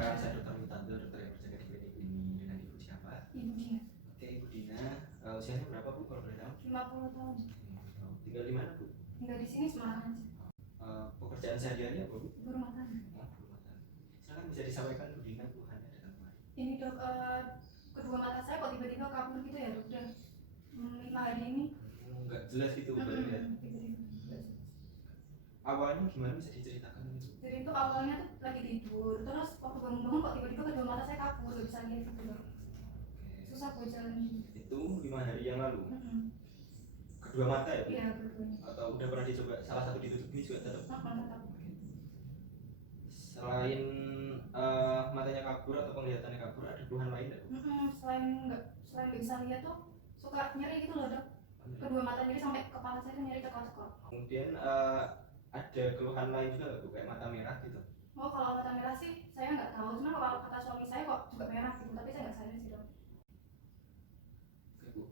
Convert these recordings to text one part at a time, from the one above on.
Perkenalkan, saya Dr. Witanto, dokter yang berjaga di klinik ini. Dengan Ibu siapa? Ibu Dina. Oke, Ibu Dina. Usianya berapa, Bu, kalau boleh tahu? 50 tahun. Tinggal di mana, Bu? Tinggal di sini Semarang aja. Pekerjaan sehari-hari apa, Bu? Ibu rumah tangga. Ibu rumah tangga. Silakan bisa disampaikan, Bu Dina, keluhannya datang kemari. Ini dok, kedua mata saya kok tiba-tiba kabur gitu ya dok. Udah 5 hari ini. Nggak jelas gitu, Bu. Tiba-tiba. Awalnya gimana, bisa diceritakan, Bu? Jadi itu awalnya tuh lagi tidur, terus waktu bangun-bangun kok tiba-tiba kedua mata saya kabur, gak bisa lihat gitu dok. Susah buat jalan gitu. Itu 5 hari yang lalu. Kedua mata ya, Bu? Iya, kedua-duanya. Atau udah pernah dicoba salah satu ditutup ini juga tetap? Tetap. Selain matanya kabur atau penglihatannya kabur, ada keluhan lain nggak, Bu? Selain nggak bisa lihat tuh suka nyeri gitu loh dok. Kedua mata nyeri sampai kepala saya tuh nyeri cekok-cekok. Kemudian ada keluhan lain juga nggak, Bu? Kayak mata merah gitu? Oh, kalau mata merah sih saya nggak tahu, cuma kalau kata suami saya kok juga merah gitu, tapi saya nggak sadar sih dok. Oke, Bu.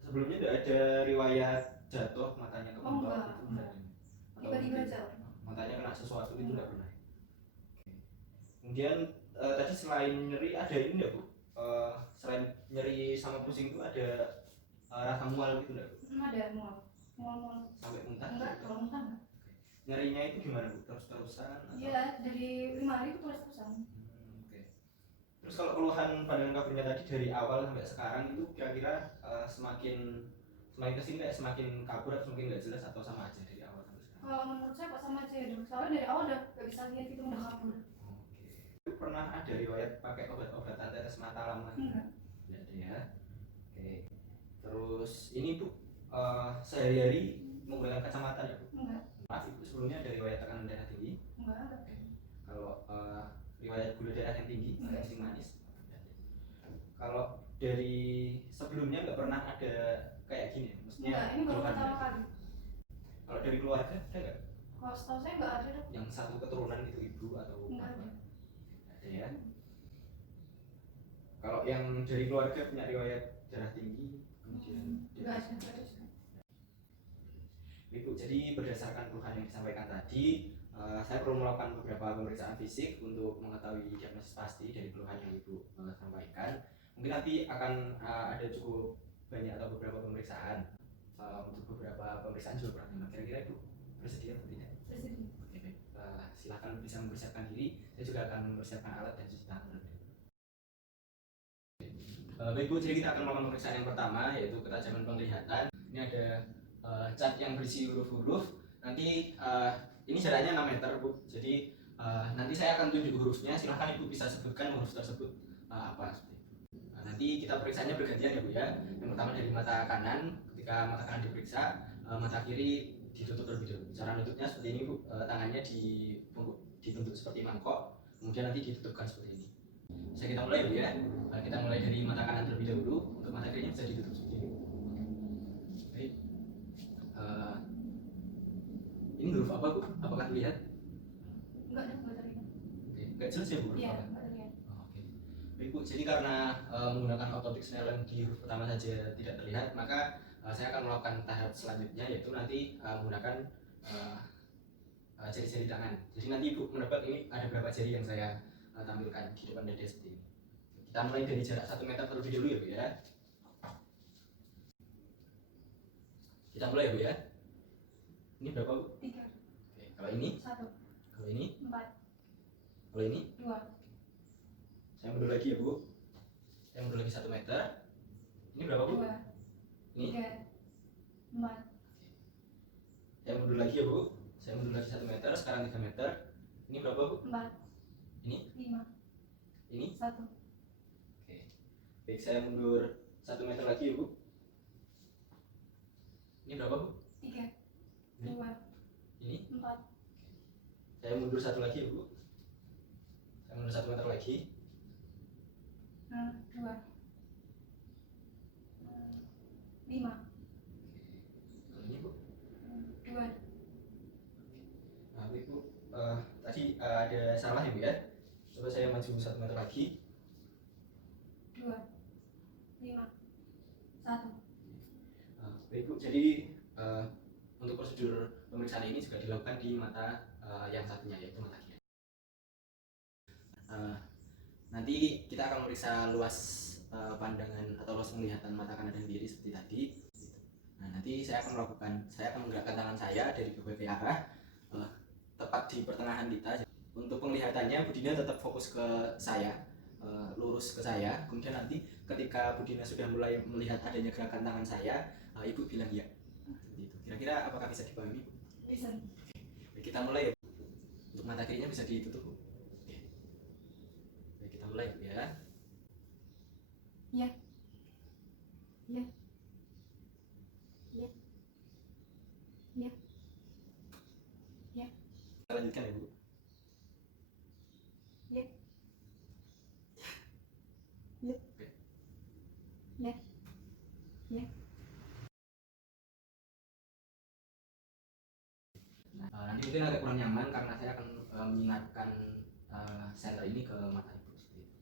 Sebelumnya udah ada riwayat jatuh matanya ke mentok enggak, gitu? enggak. Atau Tiba-tiba mungkin aja. matanya kena sesuatu itu nggak pernah? Oke. Kemudian tadi selain nyeri ada ini nggak, Bu? Selain nyeri sama pusing itu ada rasa mual gitu nggak, Bu? Ada mual. Sampai muntah? Enggak, kalau muntah enggak. Nyerinya itu gimana, Bu? Terus-terusan? Atau? Iya, dari 5 hari itu terus-terusan. Oke. Terus kalau keluhan pandangan kaburnya tadi dari awal sampai sekarang itu kira-kira semakin kesini kayak semakin kabur atau semakin nggak jelas atau sama aja dari awal sampai sekarang? Kalau menurut saya kok sama aja ya dok, soalnya dari awal udah gak bisa lihat gitu, udah kabur. Oke. Pernah ada riwayat pakai obat-obatan tetes mata lama? Enggak. Tidak ada ya. Oke. Terus ini, Bu, sehari-hari menggunakan kacamata ya, Bu? Enggak. Maaf, Ibu sebelumnya ada riwayat tekanan darah tinggi? Enggak ada. Kalau riwayat gula darah yang tinggi, Enggak. kencing manis? Kalau dari sebelumnya nggak pernah ada kayak gini, maksudnya? Enggak, ini baru keluhan pertama dari- kali. Kalau dari keluarga ada nggak? Kalau setahu saya enggak ada dok. Yang satu keturunan itu ibu atau Enggak apa? ada. Ada ya. Kalau yang dari keluarga punya riwayat darah tinggi, kemudian Enggak ada. Ibu, jadi berdasarkan keluhan yang disampaikan tadi, saya perlu melakukan beberapa pemeriksaan fisik untuk mengetahui diagnosis pasti dari keluhan yang Ibu sampaikan. Mungkin nanti akan ada cukup banyak atau beberapa pemeriksaan. Untuk beberapa pemeriksaan juga pernah. Kira-kira Ibu bersedia atau tidak? Bersedia. Oke, baik. Silakan bisa mempersiapkan diri. Saya juga akan mempersiapkan alat dan cuci tangan. Baik, Bu, jadi kita akan melakukan pemeriksaan yang pertama, yaitu ketajaman penglihatan. Ini ada cat yang berisi huruf-huruf. Nanti ini jaraknya 6 meter, Bu. Jadi nanti saya akan tunjuk hurufnya. Silahkan Ibu bisa sebutkan huruf tersebut apa. Nanti kita periksanya bergantian ya, Bu ya. Yang pertama dari mata kanan. Ketika mata kanan diperiksa, mata kiri ditutup terlebih dahulu. Cara nutupnya seperti ini, Bu. Tangannya dibentuk seperti mangkok. Kemudian nanti ditutupkan seperti ini. Bisa kita mulai, Bu ya. Kita mulai dari mata kanan terlebih dahulu. Untuk mata kirinya bisa ditutup seperti ini. Baik. Ini huruf apa, Bu? Apakah terlihat? Enggak terlihat. Oke, nggak jelas ya, Bu? Iya, enggak terlihat. Oke. Baik, Bu, jadi karena menggunakan automatic snellen di huruf pertama saja tidak terlihat, maka saya akan melakukan tahap selanjutnya, yaitu nanti menggunakan jari-jari tangan. Jadi nanti Ibu menebak ini ada berapa jari yang saya tampilkan di depan dada seperti ini. Kita mulai dari jarak 1 meter terlebih dahulu ya, Bu ya. Kita mulai ya, Bu ya. Ini berapa, Bu? 3. Oke, kalau ini? 1. Kalau ini? 4. Kalau ini? 2. Saya mundur lagi ya, Bu. Saya mundur lagi 1 meter. Ini berapa, Bu? 2. Ini? 3. 4. Saya mundur lagi ya, Bu. Saya mundur lagi 1 meter, sekarang 3 meter. Ini berapa, Bu? 4. Ini? 5. Ini? 1. Oke. Baik, saya mundur 1 meter lagi ya, Bu. Ini berapa, Bu? 3. Ini? 2. Ini? 4. Saya mundur 1 lagi ya, Bu. Saya mundur 1 meter lagi. 2. 5. Kalau ini, Bu? 2. Nah, baik, Bu. Tadi ada salah ya, Bu ya. Coba saya maju 1 meter lagi. 2. 5. 1. Baik, Bu. Jadi untuk prosedur pemeriksaan ini juga dilakukan di mata yang satunya, yaitu mata kiri. Nanti kita akan memeriksa luas pandangan atau luas penglihatan mata kanan dan kiri seperti tadi. Nah, nanti saya akan menggerakkan tangan saya dari berbagai arah tepat di pertengahan kita. Untuk penglihatannya Budina tetap fokus ke saya, lurus ke saya. Kemudian nanti ketika Budina sudah mulai melihat adanya gerakan tangan saya, Ibu bilang ya. Seperti itu. Kira-kira apakah bisa dipahami, Bu? Bisa. Baik, kita mulai ya. Untuk mata kirinya bisa ditutup, Bu. Oke. Baik, kita mulai ya. Ya. Ya. Ya. Ya. Ya. Kita lanjutkan ya, Bu. Ya. Ya. Oke. Ya. Ya. Nanti mungkin agak kurang nyaman karena saya akan mengingatkan senter ini ke mata Ibu seperti itu.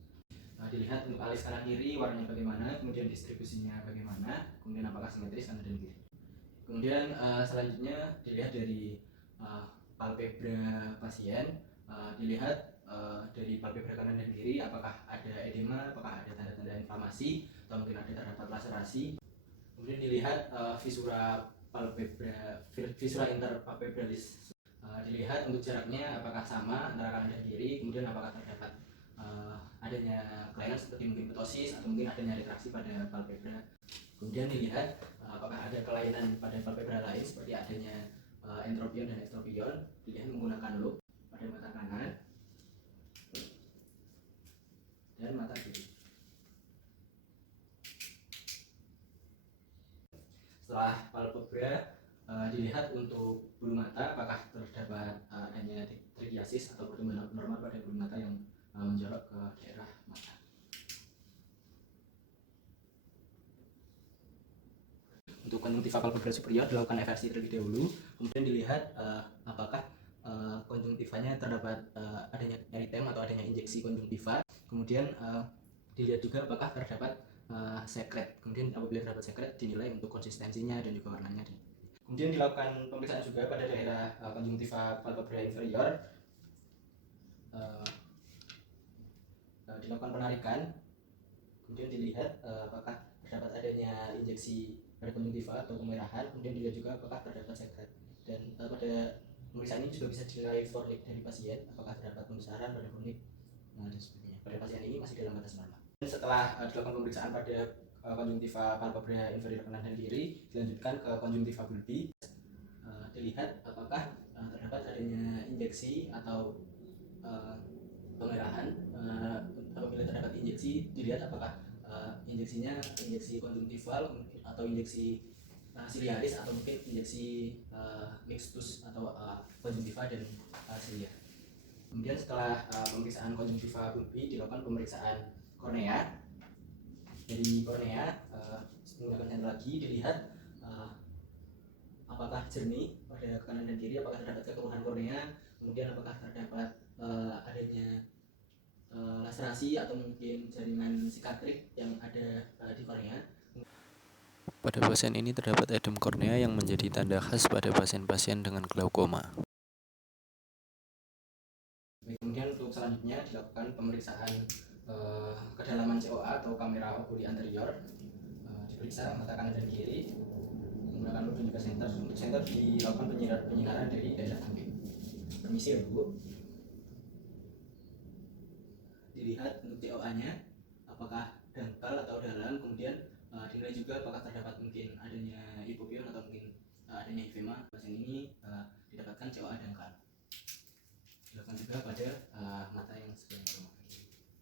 Dilihat untuk alis kanan kiri warnanya bagaimana, kemudian distribusinya bagaimana, kemudian apakah simetris kanan dan kiri. Kemudian selanjutnya dilihat dari palpebra pasien, dilihat dari palpebra kanan dan kiri apakah ada edema, apakah ada tanda-tanda inflamasi atau mungkin ada terdapat laserasi. Kemudian dilihat visura interpalpebralis. Dilihat untuk jaraknya apakah sama antara kanan dan kiri, kemudian apakah terdapat adanya kelainan seperti mungkin ptosis atau mungkin adanya retraksi pada palpebra. Kemudian dilihat apakah ada kelainan pada palpebra lain seperti adanya entropion dan extropion. Dilihat menggunakan loop pada mata kanan dan mata kiri. Setelah palpebra dilihat untuk bulu mata apakah terdapat adanya trigiasis atau pertumbuhan abnormal pada bulu mata yang menjorok ke daerah mata. Untuk konjungtiva palpebra superior dilakukan eversi terlebih dahulu, kemudian dilihat apakah konjungtivanya terdapat adanya eritem atau adanya injeksi konjungtiva. Kemudian dilihat juga apakah terdapat sekret. Kemudian apabila terdapat sekret dinilai untuk konsistensinya dan juga warnanya. Kemudian dilakukan pemeriksaan juga pada daerah konjungtiva palpebra inferior. Dilakukan penarikan, kemudian dilihat apakah terdapat adanya injeksi pada konjungtiva atau kemerahan. Kemudian dilihat juga apakah terdapat sekret. Dan pada pemeriksaan ini juga bisa dinilai forlik dari pasien, apakah terdapat pembesaran pada forlik dan sebagainya. Pada pasien ini masih dalam batas normal. Dan setelah dilakukan pemeriksaan pada konjungtiva palpebra inferior kanan dan kiri, dilanjutkan ke konjungtiva bulbi. Dilihat apakah terdapat adanya injeksi atau pemerahan. Apabila terdapat injeksi, dilihat apakah injeksinya injeksi konjungtival atau injeksi ciliaris atau mungkin injeksi mixtus atau konjungtiva dan cilia. Kemudian setelah pemeriksaan konjungtiva bulbi dilakukan pemeriksaan kornea. Dari kornea menggunakan senter lagi dilihat apakah jernih pada kanan dan kiri, apakah terdapat kekeruhan kornea, kemudian apakah terdapat adanya laserasi atau mungkin jaringan sikatrik yang ada di kornea. Pada pasien ini terdapat edem kornea yang menjadi tanda khas pada pasien-pasien dengan glaukoma. Kemudian untuk selanjutnya dilakukan pemeriksaan kedalaman COA atau kamera okuli anterior. Diperiksa mata kanan dan kiri menggunakan loop dan juga senter. Untuk senter dilakukan penyinaran dari daerah samping. Permisi ya Bu. Dilihat untuk COA-nya apakah dangkal atau dalam, kemudian dinilai juga apakah terdapat mungkin adanya hipopion atau mungkin adanya hifema. Pasien ini didapatkan COA dangkal. Dilakukan juga pada mata yang sebelah rumah.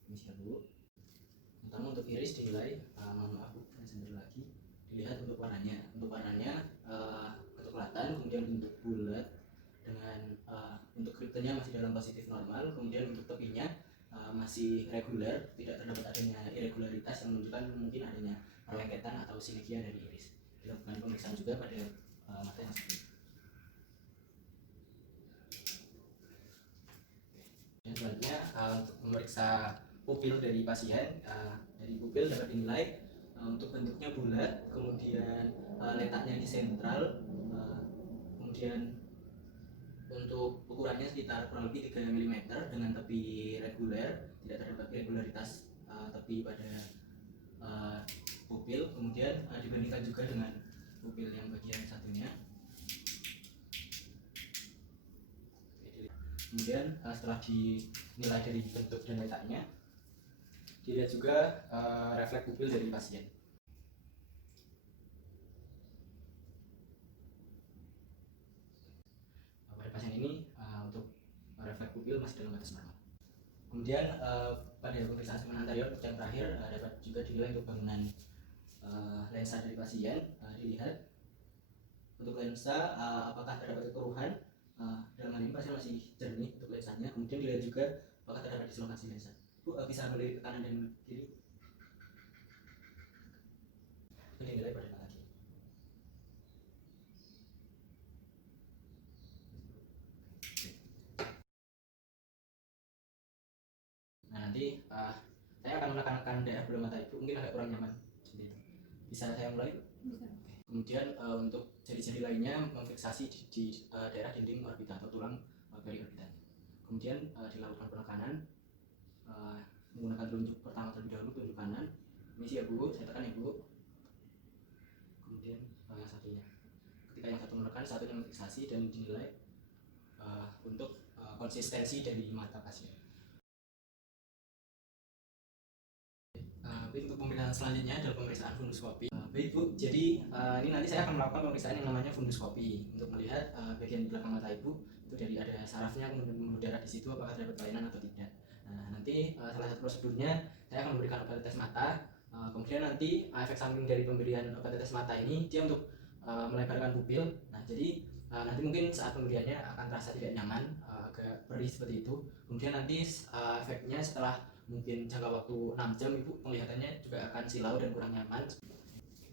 Ini siap Bu. Terutama untuk iris dinilai, mohon maaf Bu, senter lagi. Dilihat untuk warnanya. Untuk warnanya kecoklatan, kemudian bentuk bulat dengan untuk kriptonnya masih dalam positif normal, kemudian untuk tepinya masih reguler, tidak terdapat adanya irregularitas yang menunjukkan mungkin adanya perlengketan atau sinegia dari iris. Dilakukan pemeriksaan juga pada mata yang seperti ini. Dan selanjutnya untuk memeriksa pupil dari pasien, dari pupil dapat dinilai untuk bentuknya bulat, kemudian letaknya di sentral, kemudian untuk ukurannya sekitar kurang lebih 3 mm dengan tepi reguler, tidak terdapat irregularitas tepi pada pupil. Kemudian dibandingkan juga dengan pupil yang bagian satunya. Kemudian setelah dinilai dari bentuk dan letaknya, dilihat juga refleks pupil dari pasien. Pada pasien ini untuk refleks pupil masih dalam batas normal. Kemudian pada pemeriksaan segmen anterior yang terakhir dapat juga dinilai untuk bangunan lensa dari pasien. Dilihat untuk lensa apakah terdapat kekeruhan. Dalam hal ini pasien masih jernih untuk lensanya. Kemudian dilihat juga apakah terdapat dislokasi lensa. Bu bisa melihat ke kanan dan kiri. Ini dinilai pada mata kiri. Nah nanti saya akan menekan daerah bola mata ibu, mungkin agak kurang nyaman seperti itu. Bisa saya mulai? Bisa. Kemudian untuk jari-jari lainnya memfiksasi di daerah dinding orbita atau tulang periorbitan. Kemudian dilakukan penekanan menggunakan telunjuk pertama terlebih dahulu, telunjuk kanan. Misi ya Bu, saya tekan ya Bu. Kemudian yang satunya. Ketika yang satu menekan, satunya memfiksasi dan dinilai untuk konsistensi dari mata pasien. Untuk pemeriksaan selanjutnya adalah pemeriksaan funduskopi. Baik Bu, jadi ini nanti saya akan melakukan pemeriksaan yang namanya funduskopi untuk melihat bagian belakang mata ibu itu dari ada sarafnya, kemudian pembuluh darah di situ apakah terdapat kelainan atau tidak. Nah nanti salah satu prosedurnya saya akan memberikan obat tetes mata. Kemudian nanti efek samping dari pemberian obat tetes mata ini dia untuk melebarkan pupil. Nah jadi nanti mungkin saat pemberiannya akan terasa tidak nyaman, agak perih seperti itu. Kemudian nanti efeknya setelah mungkin jangka waktu 6 jam ibu penglihatannya juga akan silau dan kurang nyaman.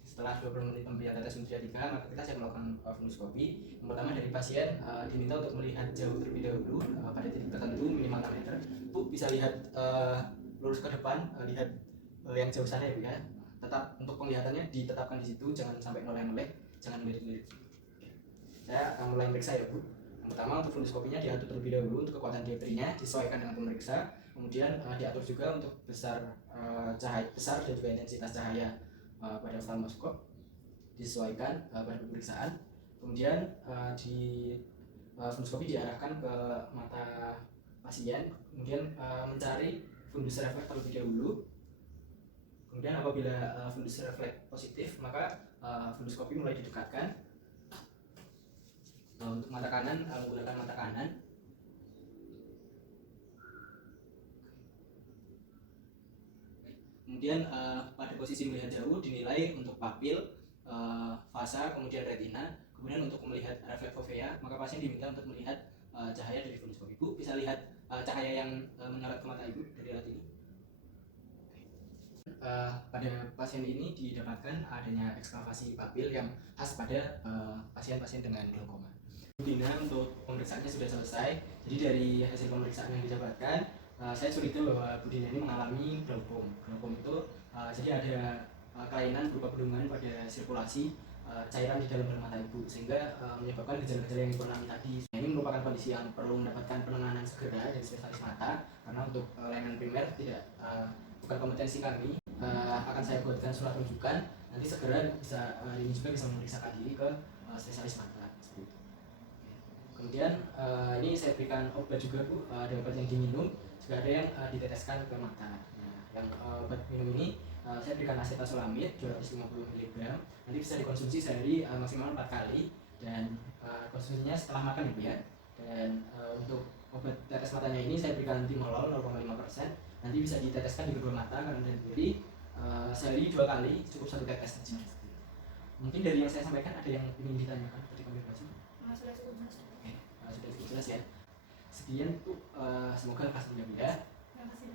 Setelah 20 menit pemberian tetes usia 3, maka kita saya melakukan funduskopi. Yang pertama dari pasien diminta untuk melihat jauh terlebih dahulu pada titik tertentu minimal 6 meter. Bu bisa lihat lurus ke depan, lihat yang jauh sana ya Bu ya. Tetap untuk penglihatannya ditetapkan di situ, jangan sampai meleleh, jangan melirik-lirik. Saya akan mulai meriksa ya Bu. Yang pertama untuk funduskopinya diatur terlebih dahulu untuk kekuatan dioptrinya disesuaikan dengan pemeriksa. Kemudian diatur juga untuk cahaya besar dan juga intensitas cahaya pada oftalmoskop disesuaikan pada pemeriksaan. Kemudian di funduskopi diarahkan ke mata pasien, kemudian mencari fundus refleks terlebih dahulu. Kemudian apabila fundus refleks positif, maka funduskopi mulai didekatkan. Untuk mata kanan menggunakan mata kanan. Kemudian pada posisi melihat jauh dinilai untuk papil, fasa, kemudian retina. Kemudian untuk melihat refleks fovea, maka pasien diminta untuk melihat cahaya dari funduskopi. Ibu bisa lihat cahaya yang menyorot ke mata ibu dari alat ini. Pada pasien ini didapatkan adanya ekskavasi papil yang khas pada pasien-pasien dengan glaukoma. Dina untuk pemeriksaannya sudah selesai. Jadi dari hasil pemeriksaan yang didapatkan, saya curiga bahwa Bu Dina ini mengalami glaukom. Glaukom itu jadi ada kelainan berupa bendungan pada sirkulasi cairan di dalam mata ibu sehingga menyebabkan gejala-gejala yang diibu tadi. Nah, ini merupakan kondisi yang perlu mendapatkan penanganan segera dari spesialis mata karena untuk layanan primer bukan kompetensi kami. Akan saya buatkan surat rujukan, nanti segera ini juga bisa memeriksakan diri ke spesialis mata. Kemudian ini saya berikan obat juga Bu, ada obat yang diminum, juga ada yang diteteskan ke mata. Nah, yang obat minum ini saya berikan acetazolamid 250 mg, nanti bisa dikonsumsi sehari maksimal 4 kali dan konsumsinya setelah makan ya. Dan untuk obat tetes matanya ini saya berikan timolol 0,5%, nanti bisa diteteskan di kedua mata kanan dan kiri sehari 2 kali, cukup 1 tetes saja. Mungkin dari yang saya sampaikan ada yang ingin ditanyakan seperti konfirmasi? Sudah cukup jelas. Sudah cukup jelas ya. Sekian Bu, semoga lekas terjadi ya. Terima kasih.